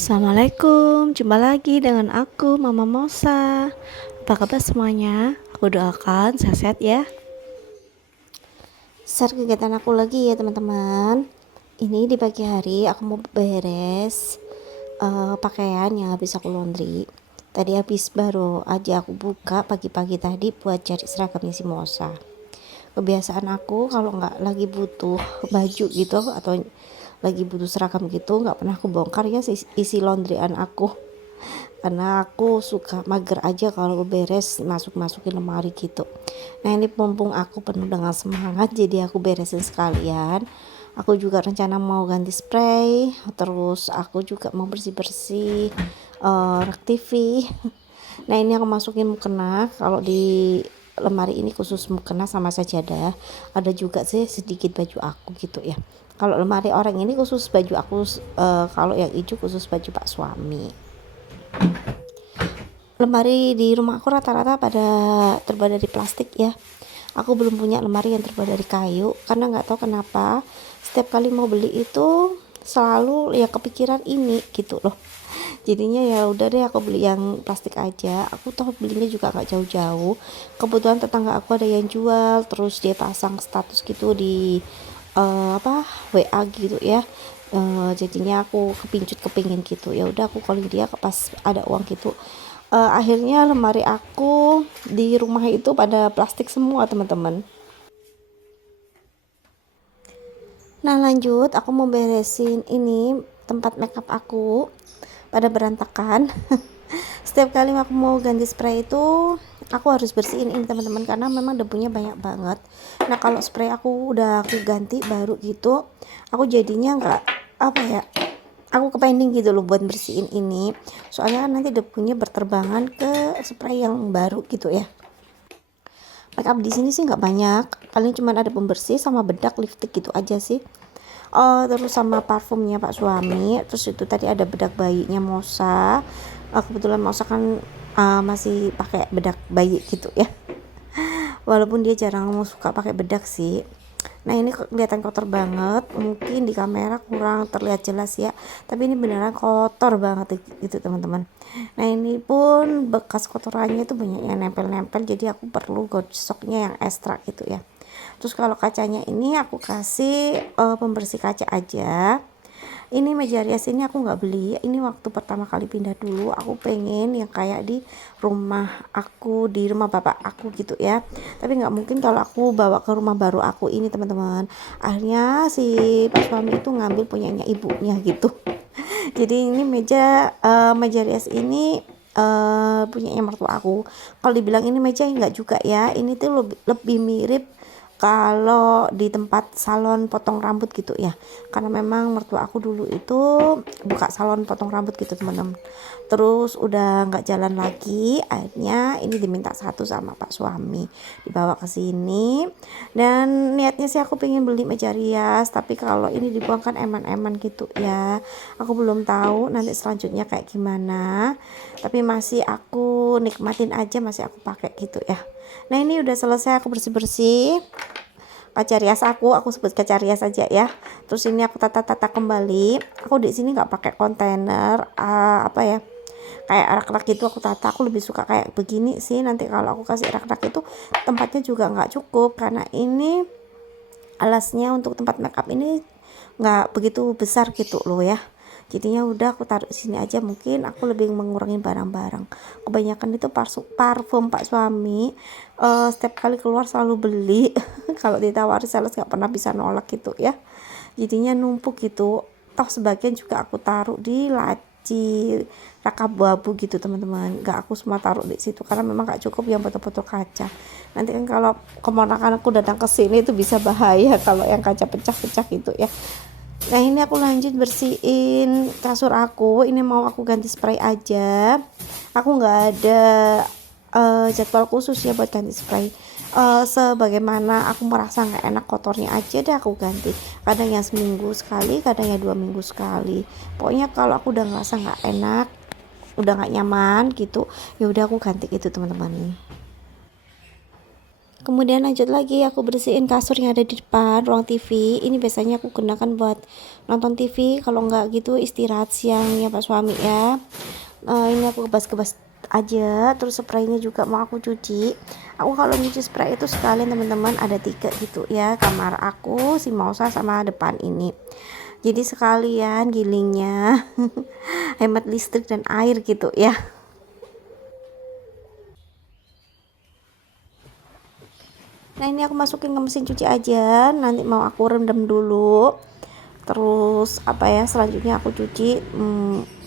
Assalamualaikum, jumpa lagi dengan aku Mama Mosa. Apa kabar semuanya? Aku doakan sehat-sehat ya. Start kegiatan aku lagi ya teman-teman. Ini di pagi hari aku mau beres pakaian yang habis aku laundry. Tadi habis baru aja aku buka pagi-pagi tadi buat cari seragamnya si Mosa. Kebiasaan aku kalau nggak lagi butuh baju gitu atau lagi butuh seragam gitu nggak pernah aku bongkar ya isi laundryan aku, karena aku suka mager aja kalau beres masukin lemari gitu. Nah ini mumpung aku penuh dengan semangat jadi aku beresin sekalian. Aku juga rencana mau ganti spray, terus aku juga mau bersih-bersih rak TV. Nah ini aku masukin mukena. Kalau di lemari ini khusus mukena sama sajadah, ada juga sih sedikit baju aku gitu ya. Kalau lemari orang ini khusus baju aku, kalau yang hijau khusus baju pak suami. Lemari di rumah aku rata-rata pada terbuat dari plastik ya. Aku belum punya lemari yang terbuat dari kayu karena nggak tahu kenapa setiap kali mau beli itu selalu ya kepikiran ini gitu loh. Jadinya ya udah deh aku beli yang plastik aja. Aku tahu belinya juga nggak jauh-jauh. Kebetulan tetangga aku ada yang jual, terus dia pasang status gitu di WA gitu ya. Jadinya aku kepingin gitu, ya udah aku calling dia pas ada uang gitu. Akhirnya lemari aku di rumah itu pada plastik semua teman-teman. Nah lanjut aku mau beresin ini tempat makeup aku pada berantakan. Setiap kali aku mau ganti spray itu aku harus bersihin ini teman-teman, karena memang debunya banyak banget. Nah kalau spray aku udah aku ganti baru gitu, aku jadinya nggak apa ya, aku kepending gitu loh buat bersihin ini, soalnya kan nanti debunya berterbangan ke spray yang baru gitu ya. Makeup di sini sih nggak banyak, paling cuma ada pembersih sama bedak lipstick gitu aja sih. Terus sama parfumnya pak suami, terus itu tadi ada bedak bayinya Mosa. Kebetulan Mosa kan masih pakai bedak bayi gitu ya, walaupun dia jarang mau suka pakai bedak sih. Nah ini kelihatan kotor banget, mungkin di kamera kurang terlihat jelas ya, tapi ini beneran kotor banget gitu teman-teman. Nah ini pun bekas kotorannya itu banyak yang nempel-nempel, jadi aku perlu gosoknya yang ekstra gitu ya. Terus kalau kacanya ini aku kasih pembersih kaca aja. Ini meja rias ini aku nggak beli, ini waktu pertama kali pindah dulu aku pengen yang kayak di rumah aku, di rumah bapak aku gitu ya. Tapi nggak mungkin kalau aku bawa ke rumah baru aku ini teman-teman. Akhirnya si pak suami itu ngambil punyanya ibunya gitu. Jadi ini meja rias ini punyanya mertua aku. Kalau dibilang ini meja enggak juga ya, ini tuh lebih mirip kalau di tempat salon potong rambut gitu ya, karena memang mertua aku dulu itu buka salon potong rambut gitu teman-teman. Terus udah nggak jalan lagi, akhirnya ini diminta satu sama pak suami dibawa ke sini. Dan niatnya sih aku pengen beli meja rias, tapi kalau ini dibuang kan eman-eman gitu ya. Aku belum tahu nanti selanjutnya kayak gimana, tapi masih aku nikmatin aja, masih aku pakai gitu ya. Nah ini udah selesai aku bersih-bersih kaca rias aku sebut kaca rias aja ya. Terus ini aku tata-tata kembali. Aku di sini nggak pakai kontainer apa ya, kayak rak-rak gitu aku tata. Aku lebih suka kayak begini sih. Nanti kalau aku kasih rak-rak itu tempatnya juga nggak cukup, karena ini alasnya untuk tempat makeup ini nggak begitu besar gitu loh ya. Jadinya udah aku taruh sini aja, mungkin aku lebih mengurangi barang-barang. Kebanyakan itu parfum pak suami, setiap kali keluar selalu beli. Kalau ditawari sales nggak pernah bisa nolak gitu ya, jadinya numpuk gitu. Toh sebagian juga aku taruh di laci rak abu-abu gitu teman-teman, nggak aku semua taruh di situ karena memang nggak cukup yang botol-botol kaca. Nanti kan kalau keponakan aku datang ke sini itu bisa bahaya kalau yang kaca pecah-pecah gitu ya. Nah ini aku lanjut bersihin kasur aku. Ini mau aku ganti spray aja. Aku nggak ada jadwal khusus ya buat ganti spray. Sebagaimana aku merasa nggak enak kotornya aja deh aku ganti. Kadang yang seminggu sekali, kadang ya 2 minggu sekali. Pokoknya kalau aku udah ngerasa nggak enak, udah nggak nyaman gitu, ya udah aku ganti gitu teman-teman. Kemudian lanjut lagi aku bersihin kasur yang ada di depan ruang TV. Ini biasanya aku gunakan buat nonton TV, kalau nggak gitu istirahat siangnya Pak suami ya. Ini aku kebas-kebas aja, terus spraynya juga mau aku cuci. Aku kalau nyuci spray itu sekalian teman-teman, ada 3 gitu ya, kamar aku, si Mosa sama depan ini. Jadi sekalian gilingnya hemat listrik dan air gitu ya. Nah ini aku masukin ke mesin cuci aja, nanti mau aku rendam dulu. Terus apa ya, selanjutnya aku cuci,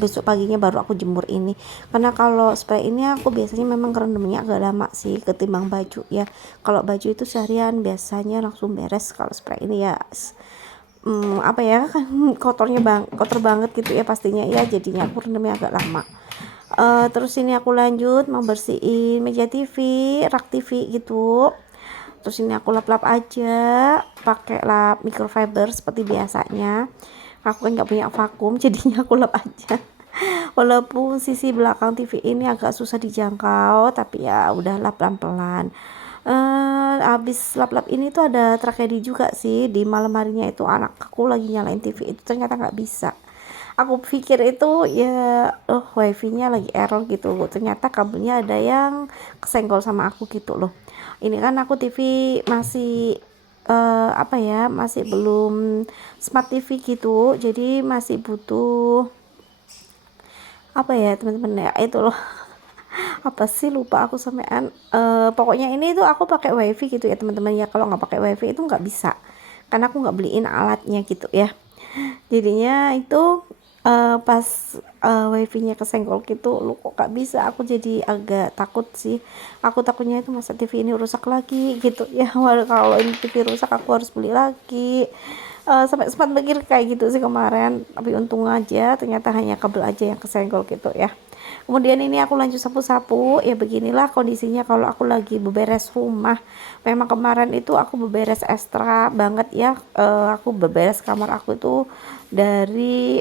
besok paginya baru aku jemur ini. Karena kalau spray ini aku biasanya memang kerendamnya agak lama sih ketimbang baju ya. Kalau baju itu seharian biasanya langsung beres, kalau spray ini ya apa ya kan kotor banget gitu ya pastinya ya, jadinya aku rendamnya agak lama. Terus ini aku lanjut membersihin meja TV, rak TV gitu. Terus ini aku lap-lap aja pakai lap microfiber seperti biasanya. Aku kan nggak punya vakum jadinya aku lap aja. Walaupun sisi belakang TV ini agak susah dijangkau, tapi ya udah lap pelan-pelan. Abis lap-lap ini tuh ada tragedi juga sih, di malam harinya itu anak aku lagi nyalain TV itu ternyata nggak bisa. Aku pikir itu ya wifi-nya lagi error gitu, ternyata kabelnya ada yang kesenggol sama aku gitu loh. Ini kan aku TV masih apa ya, masih belum smart TV gitu, jadi masih butuh apa ya teman-teman ya, itu loh apa sih lupa aku sampean. Pokoknya ini tuh aku pakai wifi gitu ya teman-teman ya, kalau nggak pakai wifi itu nggak bisa karena aku nggak beliin alatnya gitu ya. Jadinya itu pas wifi-nya kesenggol gitu, lu kok gak bisa, aku jadi agak takut sih. Aku takutnya itu masa TV ini rusak lagi gitu ya. Walau kalau ini TV rusak aku harus beli lagi. Sampai sempat mikir kayak gitu sih kemarin, tapi untung aja ternyata hanya kabel aja yang kesenggol gitu ya. Kemudian ini aku lanjut sapu-sapu, ya beginilah kondisinya kalau aku lagi beberes rumah. Memang kemarin itu aku beberes ekstra banget ya. Aku beberes kamar aku itu dari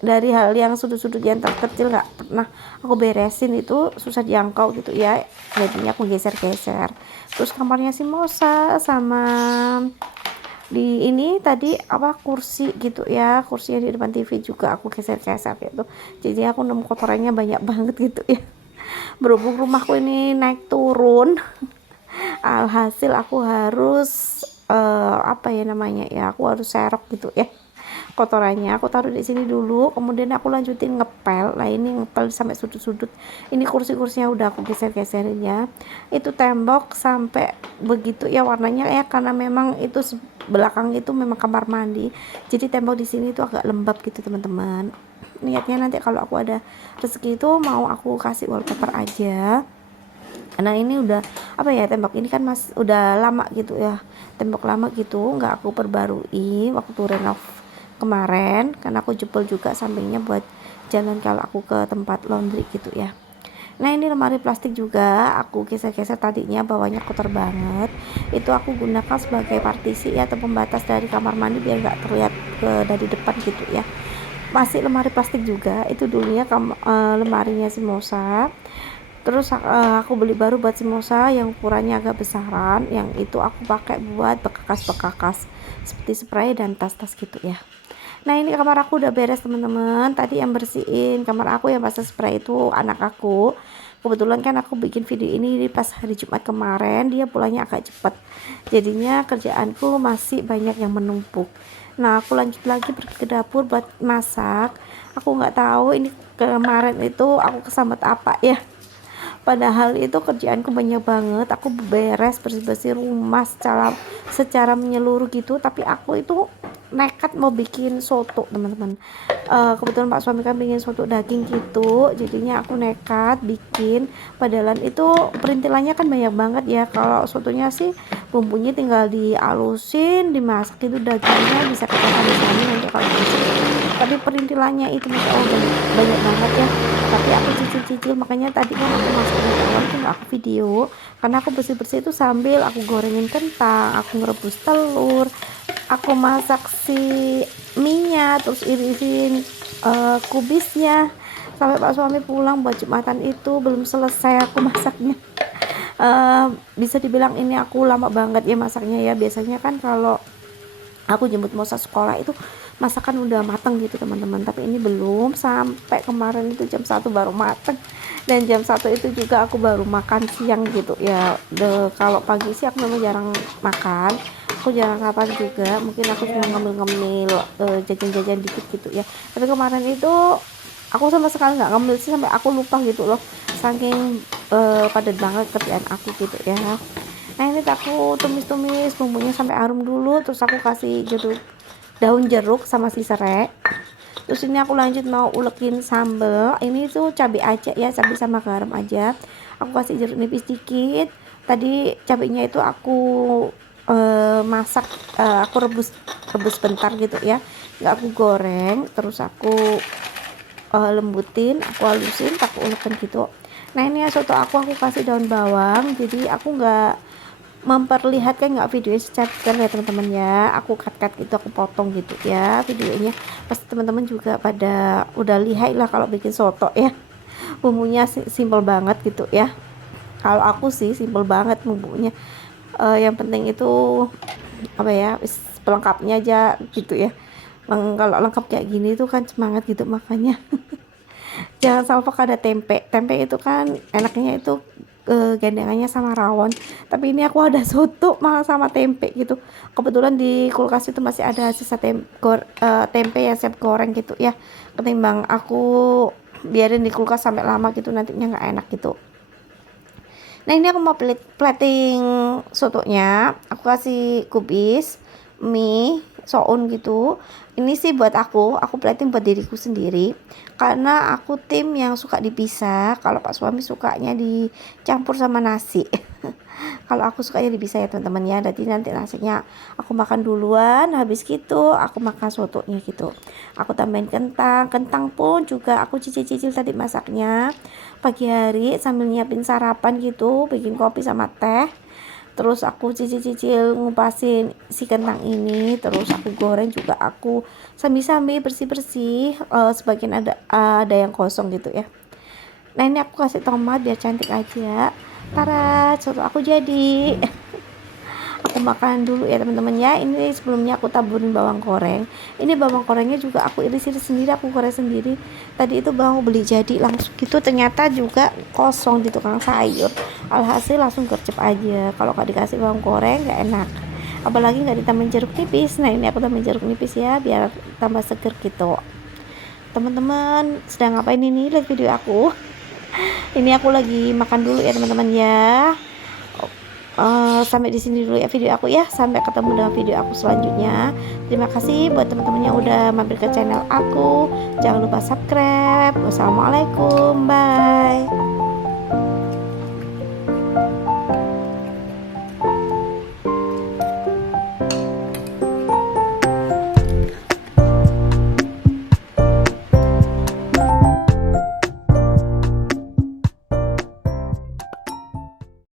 dari hal yang sudut-sudut yang terkecil nggak pernah aku beresin, itu susah jangkau gitu ya, jadinya aku geser-geser. Terus kamarnya si Mosa sama di ini tadi apa kursi gitu ya, kursinya di depan TV juga aku geser-geser gitu, jadi aku nemu kotorannya banyak banget gitu ya. Berhubung rumahku ini naik turun, alhasil aku harus apa ya namanya ya, aku harus serok gitu ya kotorannya. Aku taruh di sini dulu, kemudian aku lanjutin ngepel. Nah ini ngepel sampai sudut-sudut, ini kursi-kursinya udah aku geser-geserin ya. Itu tembok sampai begitu ya warnanya ya, karena memang itu belakang itu memang kamar mandi, jadi tembok di sini tuh agak lembab gitu teman-teman. Niatnya nanti kalau aku ada rezeki itu mau aku kasih wallpaper aja. Nah ini udah apa ya, tembok ini kan udah lama gitu ya, tembok lama gitu nggak aku perbarui waktu renov kemarin, karena aku jebol juga sampingnya buat jalan kalau aku ke tempat laundry gitu ya. Nah ini lemari plastik juga aku geser-geser, tadinya bawahnya kotor banget, itu aku gunakan sebagai partisi ya, atau pembatas dari kamar mandi biar nggak terlihat dari depan gitu ya. Masih lemari plastik juga, itu dulunya lemarinya si Mosa. Terus aku beli baru buat si Mosa yang ukurannya agak besaran, yang itu aku pakai buat bekas-bekas seperti spray dan tas-tas gitu ya. Nah ini kamar aku udah beres teman-teman. Tadi yang bersihin kamar aku yang pasang spray itu anak aku. Kebetulan kan aku bikin video ini pas hari Jumat kemarin, dia pulangnya agak cepat, jadinya kerjaanku masih banyak yang menumpuk. Nah aku lanjut lagi pergi ke dapur buat masak. Aku nggak tahu ini kemarin itu aku kesambat apa ya, padahal itu kerjaanku banyak banget. Aku beres bersih-bersih rumah secara menyeluruh gitu, tapi aku itu nekat mau bikin soto teman-teman. Kebetulan Pak suami kan bikin soto daging gitu, jadinya aku nekat bikin, padahal itu perintilannya kan banyak banget ya. Kalau sotonya sih bumbunya tinggal dialusin, dimasak, itu dagingnya bisa kita sambil nanti kalau dimasak, tapi perintilannya itu masya Allah banyak banget ya. Tapi aku cicil-cicil, makanya tadi kan aku masukin ke awal itu nggak aku video, karena aku bersih-bersih itu sambil aku gorengin kentang, aku ngerebus telur, aku masak si minyak, terus irisin kubisnya. Sampai Pak suami pulang buat Jumatan itu belum selesai aku masaknya. Bisa dibilang ini aku lama banget ya masaknya ya. Biasanya kan kalau aku jemput Mosa sekolah itu masakan udah mateng gitu teman-teman, tapi ini belum, sampai kemarin itu jam 1 baru mateng, dan jam 1 itu juga aku baru makan siang gitu ya. Kalau pagi sih aku memang jarang makan, aku jarang kapan juga, mungkin aku cuma ngemil-ngemil jajan-jajan dikit gitu ya. Tapi kemarin itu aku sama sekali nggak ngemil sih, sampai aku lupa gitu loh, saking padat banget kerjaan aku gitu ya. Nah ini aku tumis-tumis bumbunya sampai harum dulu, terus aku kasih daun jeruk sama si serai. Terus ini aku lanjut mau ulekin sambal. Ini tuh cabai aja ya, cabai sama garam aja. Aku kasih jeruk nipis dikit. Tadi cabainya itu aku masak, aku rebus rebus bentar gitu ya, nggak aku goreng. Terus aku lembutin, aku halusin, aku ulekin gitu. Nah ini ya soto aku kasih daun bawang, jadi aku nggak memperlihatkan nggak videonya secara detail ya teman-teman ya, aku cut gitu, aku potong gitu ya videonya. Pasti teman-teman juga pada udah lihat lah kalau bikin soto ya, bumbunya simple banget gitu ya. Kalau aku sih simple banget bumbunya, yang penting itu apa ya, pelengkapnya aja gitu ya. Kalau lengkap kayak gini tuh kan semangat gitu makanya. Jangan salvok ada tempe. Tempe itu kan enaknya itu gandengannya sama rawon, tapi ini aku ada soto malah sama tempe gitu. Kebetulan di kulkas itu masih ada sisa tempe yang siap goreng gitu ya, ketimbang aku biarin di kulkas sampai lama gitu nantinya nggak enak gitu. Nah ini aku mau plating sotonya, aku kasih kubis mie soun gitu. Ini sih buat aku plating buat diriku sendiri, karena aku tim yang suka dipisah. Kalau Pak suami sukanya dicampur sama nasi. Kalau aku sukanya dipisah ya teman-teman ya. Jadi nanti nasinya aku makan duluan, habis gitu aku makan sotonya gitu. Aku tambahin kentang pun juga aku cicil-cicil tadi masaknya pagi hari sambil nyiapin sarapan gitu, bikin kopi sama teh. Terus aku cicil-cicil ngupasin si kentang ini, terus aku goreng juga, aku sambil-sambil bersih-bersih, sebagian ada yang kosong gitu ya. Nah ini aku kasih tomat biar cantik aja. Tara, soto aku jadi. Aku makan dulu ya teman-teman ya. Ini sebelumnya aku taburin bawang goreng. Ini bawang gorengnya juga aku iris-iris sendiri, aku goreng sendiri. Tadi itu bawang beli jadi langsung gitu, ternyata juga kosong di tukang sayur. Alhasil langsung gercep aja. Kalau nggak dikasih bawang goreng nggak enak, apalagi nggak ditambahin jeruk nipis. Nah ini aku tambahin jeruk nipis ya biar tambah seger gitu. Teman-teman sedang ngapain ini? Lihat video aku. Ini aku lagi makan dulu ya teman-teman ya. Sampai di sini dulu ya video aku ya. Sampai ketemu dengan video aku selanjutnya. Terima kasih buat teman-teman yang udah mampir ke channel aku. Jangan lupa subscribe. Wassalamualaikum, bye.